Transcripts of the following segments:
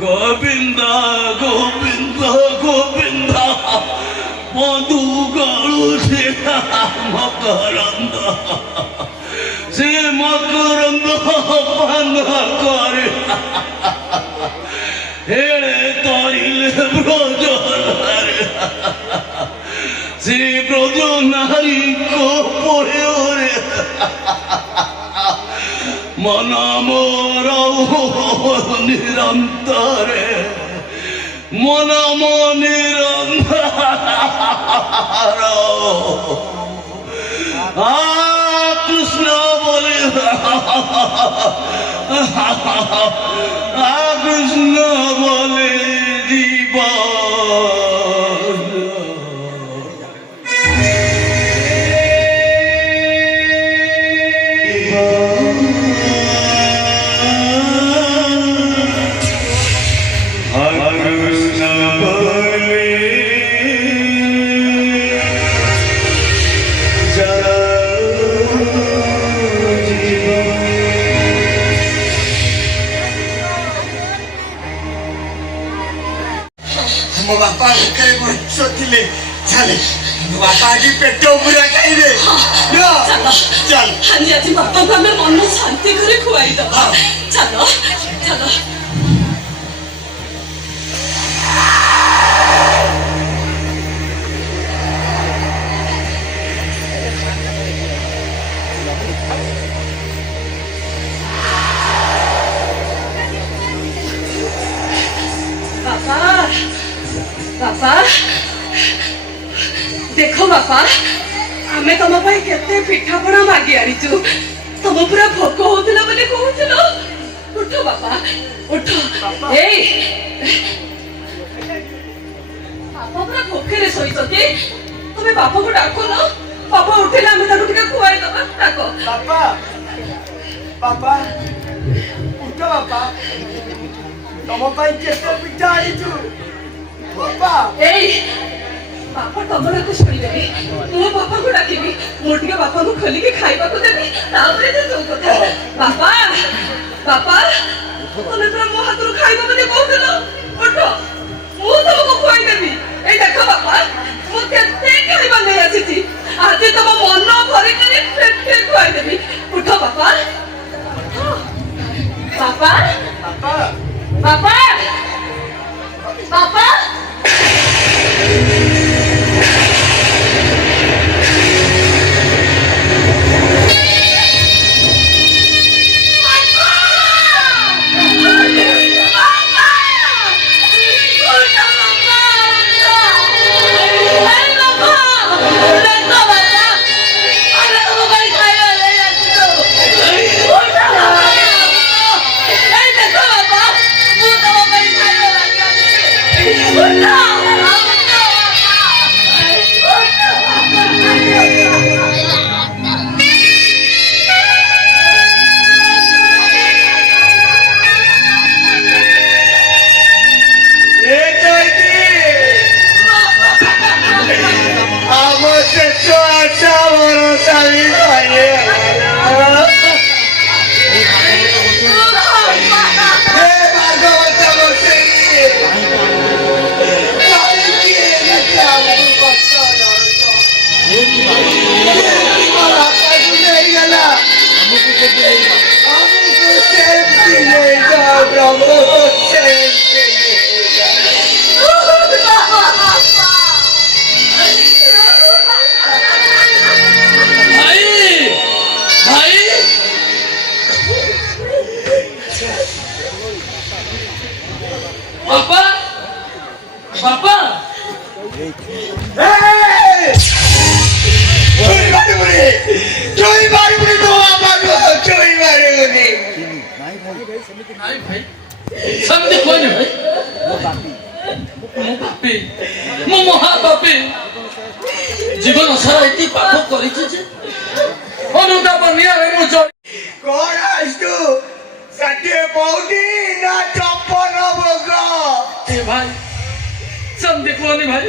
गोविंद गोविंद गोविंद मधु गलु से मकरंद से मकरंद पान करे हेड़े तरिले ब्रज से ब्रज नारी को पोरे मन मोर निरंतरे मन निरंतर कृष्ण बोले कृष्ण बोले जीवन बापा सोचिले चले बापा जी पेट पूरा खाइबे चल आज बापा को हमें मन शांति करे खुआई दबा चलो चलो बापा देखो बापा आमे तुम केते पिठापणा मागी आनीचु तुम पूरा भोक होतला बोले कहूतलो उठो बापा उठो ए बापा पूरा भोकरे सोइछते तुमे बापा को डाको न बापा उठेला आमे ताको टिके खुआई दबा डाको बापा बापा उठो बापा तुम केते पिठा आनीचु बापा ए बापा तमरा को सुनिबे मो बापा को डाकिबी मोटिके बापा को खोली के खाइबा को देबी तापरे जे तू कथा बापा बापा तने पूरा मो हाथ रो खाइबा बोले कहतलो उठो मो तुमको खुआई देबी ए देखो बापा मो केते खाइबा नै आसीची आज तुम मन भरे करे पेटे खुआई देबी उठो बापा बापा बापा बापा बापा ନାଇଁ ଭାଇ ସେମିତି କୁହନି ଭାଇ ମୁଁ ପାପୀ ମୁଁ ମହାପାପୀ ଜୀବନ ସାରା ଏଠି ପାପ କରିଛି ଯେ ଅନୁତାପ ନିଆରେ ମୁଁ କଣ ଆସିଛୁ ଷାଠିଏ ପଉଟି ନା ଚପନ ଭୋଗ ଏ ଭାଇ ସେମିତି କୁହନି ଭାଇ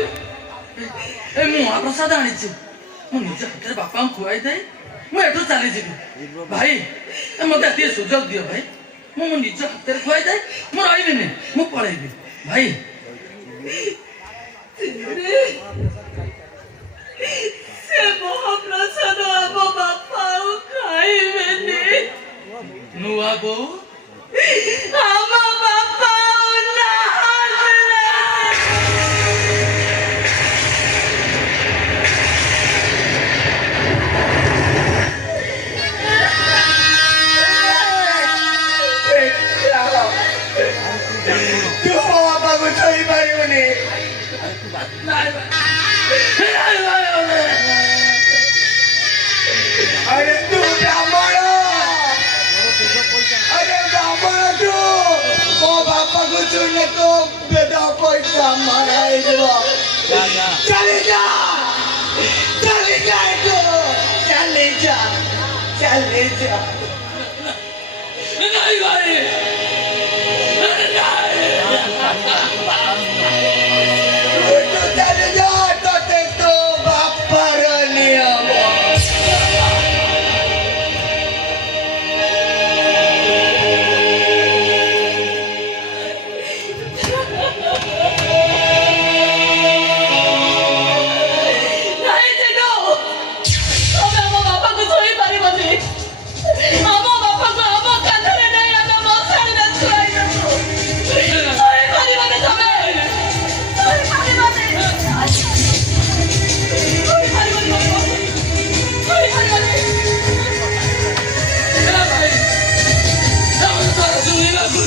ଏ ମୁଁ ମହାପ୍ରସାଦ ଆଣିଛି ମୁଁ ନିଜ ହାତରେ ବାପାଙ୍କୁ ଖୁଆଇ ଦେଇ ମୁଁ ଏଠୁ ଚାଲିଯିବି ଭାଇ ମତେ ଟିକେ ସୁଯୋଗ ଦିଅ ଭାଇ ମୁଁ ମୋ ନିଜ ହାତରେ ଖୁଆଇ ଦେଇ ମୁଁ ରହିବିନି ମୁଁ ପଳେଇବି ଭାଇ ସେ ମହାପ୍ରସାଦ ଆମ ବାପା ଆଉ ଖାଇବେନି ନୂଆ ବୋଉ ଆମ ବାପା ଆଉ ତୁ ମୋ ବାପାକୁ ଛୁଇଁ ପାରିବୁନି ଆରେ ତୁ ବ୍ରାହ୍ମଣ ଆରେ ବ୍ରାହ୍ମଣ ତୁ ମୋ ବାପାକୁ ଛୁଇଁଲେ ତୁ ବେଦ ପଇସା ମାରା ହେଇଯିବ ଚାଲି ଯା ଏଠୁ ଚାଲି ଯା ନାଇଁ ଭାଇ ତୁ ଚାଲି ଯା ତତେ ତୋ ବାପାର ନିୟମ ନାଇଁ ଜିନୁ ତମେ ଆମ ବାପାକୁ ଛୁଇଁ ପାରିବନି ଆମ ବାପାକୁ ଆମ କାନ୍ଧରେ ନେଇ ଆମେ ମଶାଣିରେ ଛୁଆଇ ଦେବୁ ଛୁଇଁ ପାରିବନି ତମେ ଛୁଇଁ ପାରିବନି ଭାଇ ତାର ଶୁଣିବାକୁ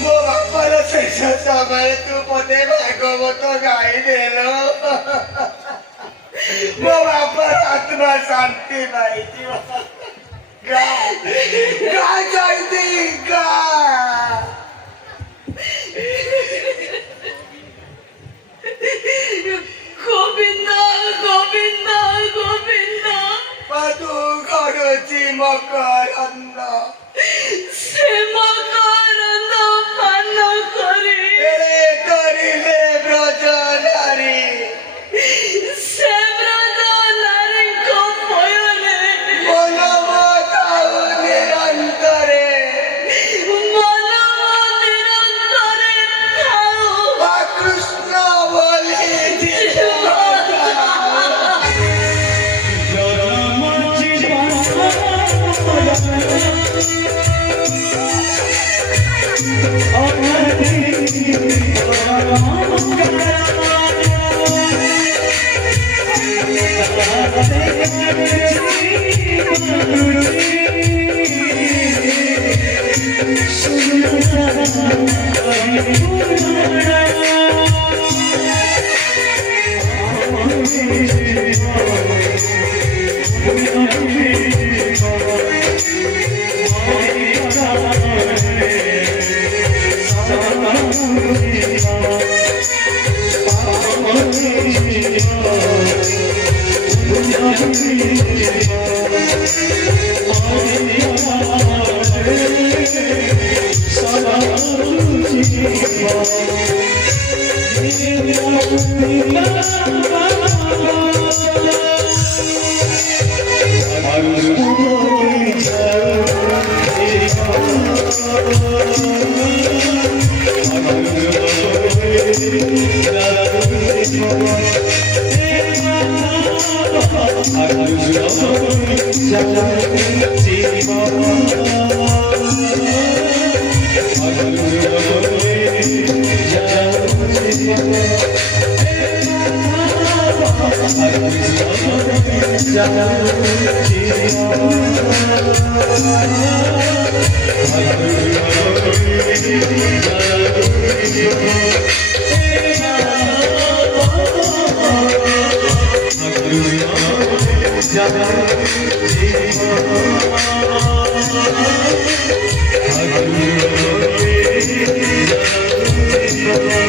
ମୋ ବାପାର ଶେଷ ସମୟରେ ତୁ ମତେ ଭାଗବତ ଗାଇଦେଲୁ ମୋ ବାପାର ଆତ୍ମା ଶାନ୍ତି ପାଇଯିବ ଗା ଜଲ୍ଦି ଗା ଗୋବିନ୍ଦ ଗୋବିନ୍ଦ ଗୋବିନ୍ଦ ମଧୁ କରୁଛି ମକରନ୍ଦ ସେ ମକରନ୍ଦ ପାନ କରି କରିଲେ ବ୍ରଜ ନାରୀ ସେ ବ୍ରତ ନାରୀଙ୍କ ଭୟରେ ମନ ମତାଉ ନିରନ୍ତରେ ମନ ନିରନ୍ତରେ ଥାଉ କୃଷ୍ଣ ବୋଲି Jangan যাবে জীবন